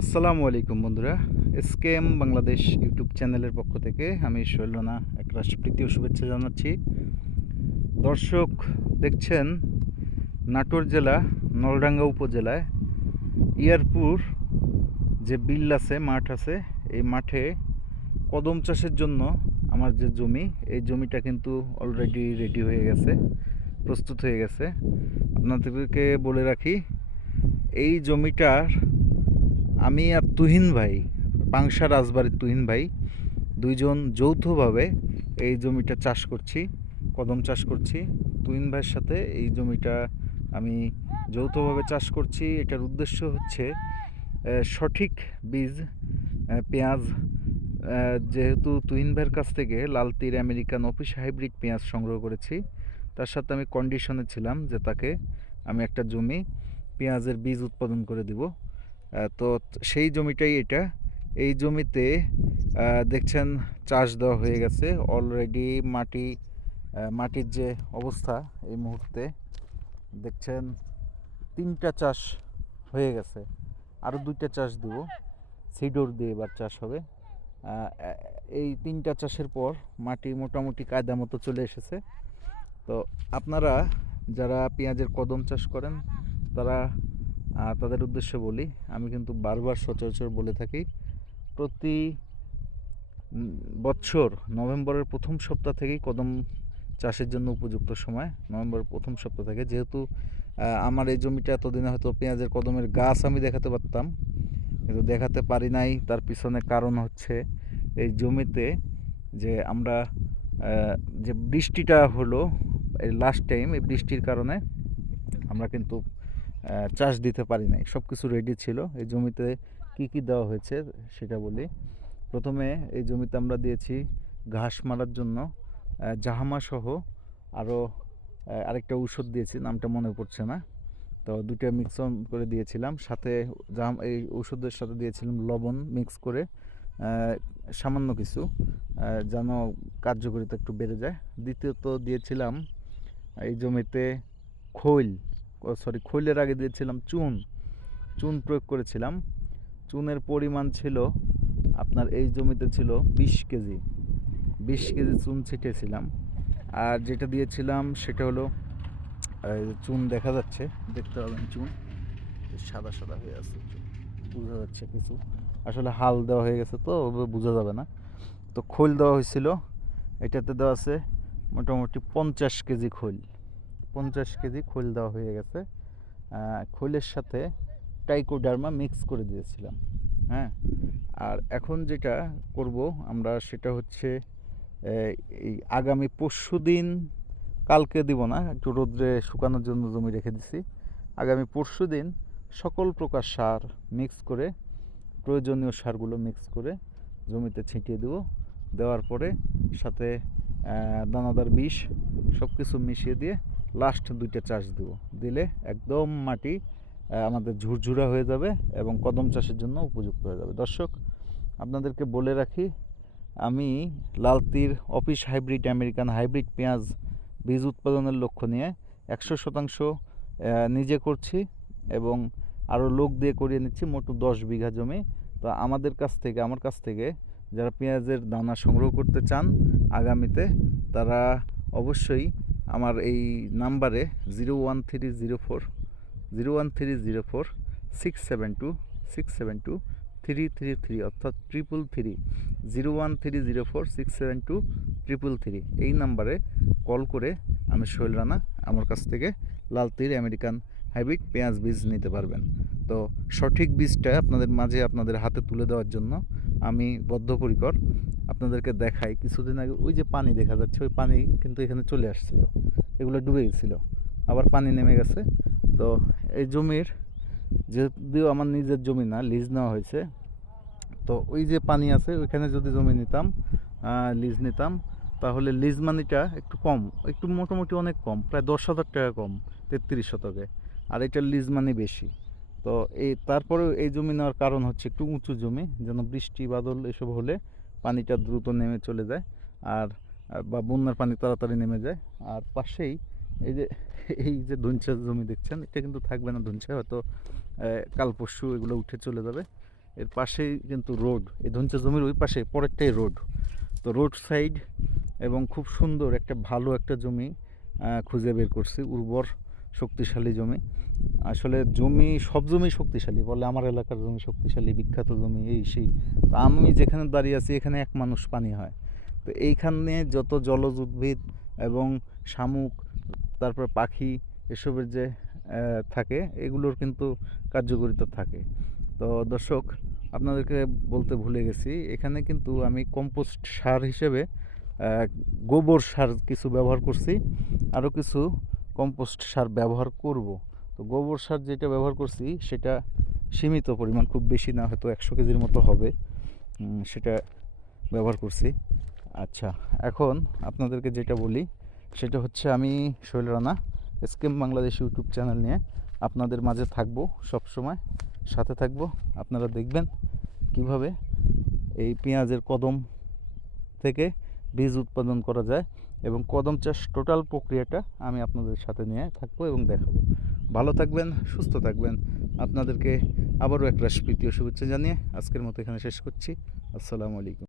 আসসালামু আলাইকুম বন্ধুরা। এসকেএম বাংলাদেশ ইউটিউব চ্যানেলের পক্ষ থেকে আমি শৈল রানা এক রাষ্ট্রপ্রীতি ও শুভেচ্ছা জানাচ্ছি। দর্শক, দেখছেন নাটোর জেলা, নলডাঙ্গা উপজেলায় ইয়ারপুর যে বিল আছে, মাঠ আছে, এই মাঠে কদম চাষের জন্য আমার যে জমি, এই জমিটা কিন্তু অলরেডি রেডি হয়ে গেছে, প্রস্তুত হয়ে গেছে। আপনাদেরকে বলে রাখি, এই জমিটার আমি আর তুহিন ভাই পাংশা রাজবাড়ির তুহিন ভাই, দুইজন যৌথভাবে এই জমিটা চাষ করছি, কদম চাষ করছি। তুহিন ভাইয়ের সাথে এই জমিটা আমি যৌথভাবে চাষ করছি। এটার উদ্দেশ্য হচ্ছে সঠিক বীজ পেঁয়াজ যেহেতু তুহিন ভাইয়ের কাছ থেকে লাল তীর আমেরিকান অফিস হাইব্রিড পেঁয়াজ সংগ্রহ করেছি, তার সাথে আমি কন্ডিশনে ছিলাম যে তাকে আমি একটা জমি পেঁয়াজের বীজ উৎপাদন করে দিব। তো সেই জমিটাই এটা। এই জমিতে দেখছেন চাষ দেওয়া হয়ে গেছে। অলরেডি মাটি মাটির যে অবস্থা এই মুহূর্তে, দেখছেন তিনটা চাষ হয়ে গেছে। আরও দুইটা চাষ দিব। সিডোর দিয়ে এবার চাষ হবে। এই তিনটা চাষের পর মাটি মোটামুটি কায়দা মতো চলে এসেছে। তো আপনারা যারা পেঁয়াজের কদম চাষ করেন, তারা তাদের উদ্দেশ্যে বলি, আমি কিন্তু বারবার সচরাচর বলে থাকি, প্রতি বছর নভেম্বরের প্রথম সপ্তাহ থেকেই কদম চাষের জন্য উপযুক্ত সময়। নভেম্বরের প্রথম সপ্তাহ থেকে যেহেতু আমার এই জমিটা এতদিনে হয়তো পেঁয়াজের কদমের গাছ আমি দেখাতে পারতাম, কিন্তু দেখাতে পারি নাই। তার পিছনে কারণ হচ্ছে এই জমিতে যে আমরা যে বৃষ্টিটা হলো এই লাস্ট টাইম এই বৃষ্টির কারণে আমরা কিন্তু চাষ দিতে পারি নাই। সব কিছু রেডি ছিল। এই জমিতে কি কি দেওয়া হয়েছে সেটা বলি। প্রথমে এই জমিতে আমরা দিয়েছি ঘাস মারার জন্য আহ, জাহামা সহ আরও আরেকটা ঔষধ দিয়েছি নামটা মনে পড়ছে না। তো দুটো মিক্স করে দিয়েছিলাম। সাথে জাম এই ঔষধের সাথে দিয়েছিলাম লবণ মিক্স করে সামান্য কিছু যেন কার্যকারিতা একটু বেড়ে যায়। দ্বিতীয়ত দিয়েছিলাম এই জমিতে খৈল। সরি, খৈলের আগে দিয়েছিলাম চুন। চুন প্রয়োগ করেছিলাম। চুনের পরিমাণ ছিল আপনার এই জমিতে ছিল বিশ কেজি। বিশ কেজি চুন ছিটিয়েছিলাম। আর যেটা দিয়েছিলাম সেটা হলো চুন দেখা যাচ্ছে, দেখতে পাবেন চুন। সাদা সাদা হয়ে আছে। বোঝা যাচ্ছে কিছু। আসলে হাল দেওয়া হয়ে গেছে তো বোঝা যাবে না। তো খোল দেওয়া হয়েছিল। এটাতে দেওয়া আছে মোটামুটি পঞ্চাশ কেজি খোল। পঞ্চাশ কেজি খোল দেওয়া হয়ে গেছে। খোলের সাথে টাইকোডার্মা মিক্স করে দিয়েছিলাম হ্যাঁ। আর এখন যেটা করব আমরা সেটা হচ্ছে এই আগামী পরশু দিন, কালকে দিব না, একটু রোদ্রে শুকানোর জন্য জমি রেখে দিছি। আগামী পরশু দিন সকল প্রকার সার মিক্স করে, প্রয়োজনীয় সারগুলো মিক্স করে জমিতে ছিটিয়ে দেব। দেওয়ার পরে সাথে দানাদার বিষ সব কিছু মিশিয়ে দিয়ে লাস্ট দুইটা চাষ দেব। দিলে একদম মাটি আমাদের ঝুরঝুরা হয়ে যাবে এবং কদম চাষের জন্য উপযুক্ত হয়ে যাবে। দর্শক, আপনাদেরকে বলে রাখি, আমি লালতির অফিস হাইব্রিড, আমেরিকান হাইব্রিড পেঁয়াজ বীজ উৎপাদনের লক্ষ্য নিয়ে একশো শতাংশ নিজে করছি এবং আরও লোক দিয়ে করিয়ে নিচ্ছি, মোট দশ বিঘা জমি। তো আমাদের কাছ থেকে, আমার কাছ থেকে যারা পেঁয়াজের দানা সংগ্রহ করতে চান, আগামীতে তারা অবশ্যই আমার এই নাম্বারে zero one three zero four, zero one three zero four, six seven two, six seven two, three three three অর্থাৎ triple three, zero one three zero four, six seven two, triple three. এই নাম্বারে call করে আমি শৈল রানা, আমার কাছ থেকে লাল তীর আমেরিকান হাইব্রিড পেঁয়াজ বীজ নিতে পারবেন। তো সঠিক বীজটা আপনাদের মাঝে আপনাদের হাতে তুলে দেওয়ার জন্য আমি বদ্ধপরিকর। আপনাদেরকে দেখাই, কিছুদিন আগে ওই যে পানি দেখা যাচ্ছে, ওই পানি কিন্তু এখানে চলে আসছিল, এগুলো ডুবে গেছিল। আবার পানি নেমে গেছে। তো এই জমির, যদিও আমার নিজের জমি না, লিজ নেওয়া হয়েছে, তো ওই যে পানি আছে, ওইখানে যদি জমি নিতাম লিজ নিতাম, তাহলে লিজ মানিটা একটু কম, একটু মোটামুটি অনেক কম, প্রায় দশ হাজার টাকা কম, তেত্রিশ শতকে। আর এটার লিজ মানি বেশি। তো এই তারপরেও এই জমি নেওয়ার কারণ হচ্ছে একটু উঁচু জমি, যেন বৃষ্টি, বাদল এসব হলে পানিটা দ্রুত নেমে চলে যায় আর বা বন্যার পানি তাড়াতাড়ি নেমে যায়। আর পাশেই এই যে এই যে ধুনচা জমি দেখছেন, এটা কিন্তু থাকবে না ধুনচা হয়তো কাল পরশু এগুলো উঠে চলে যাবে। এর পাশেই কিন্তু রোড, এই ধনচা জমির ওই পাশে, পরেরটাই রোড। তো রোড সাইড এবং খুব সুন্দর একটা ভালো একটা জমি খুঁজে বের করছি, উর্বর শক্তিশালী জমি। আসলে জমি, সব জমি শক্তিশালী, বলে আমার এলাকার জমি শক্তিশালী, বিখ্যাত জমি এই সেই। তো আমি যেখানে দাঁড়িয়ে আছি, এখানে এক মানুষ পানি হয়। তো এইখানে যত জলজ উদ্ভিদ এবং শামুক, তারপর পাখি, এসবের যে থাকে, এগুলোর কিন্তু কার্যকরিতা থাকে। তো দর্শক, আপনাদেরকে বলতে ভুলে গেছি, এখানে কিন্তু আমি কম্পোস্ট সার হিসেবে গোবর সার কিছু ব্যবহার করছি। আরও কিছু কম্পোস্ট সার ব্যবহার করব। তো গোবর সার যেটা ব্যবহার করছি, সেটা সীমিত পরিমাণ, খুব বেশি না, হয়তো একশো কেজির মতো হবে। সেটা ব্যবহার করছি। আচ্ছা এখন আপনাদেরকে যেটা বলি, সেটা হচ্ছে আমি Shoil Rana, scam Bangladesh YouTube channel নিয়ে আপনাদের মাঝে থাকব সব সময় সাথে থাকব, আপনারা দেখবেন কীভাবে এই পেঁয়াজের কদম থেকে বীজ উৎপাদন করা যায়। এবং কদম চাষ টোটাল প্রক্রিয়াটা আমি আপনাদের সাথে নিয়ে থাকব এবং দেখাবো। ভালো থাকবেন, সুস্থ থাকবেন। আপনাদেরকে আবারও একটা প্রীতীয় শুভেচ্ছা জানিয়ে আজকের মতো এখানে শেষ করছি। আসসালামু আলাইকুম।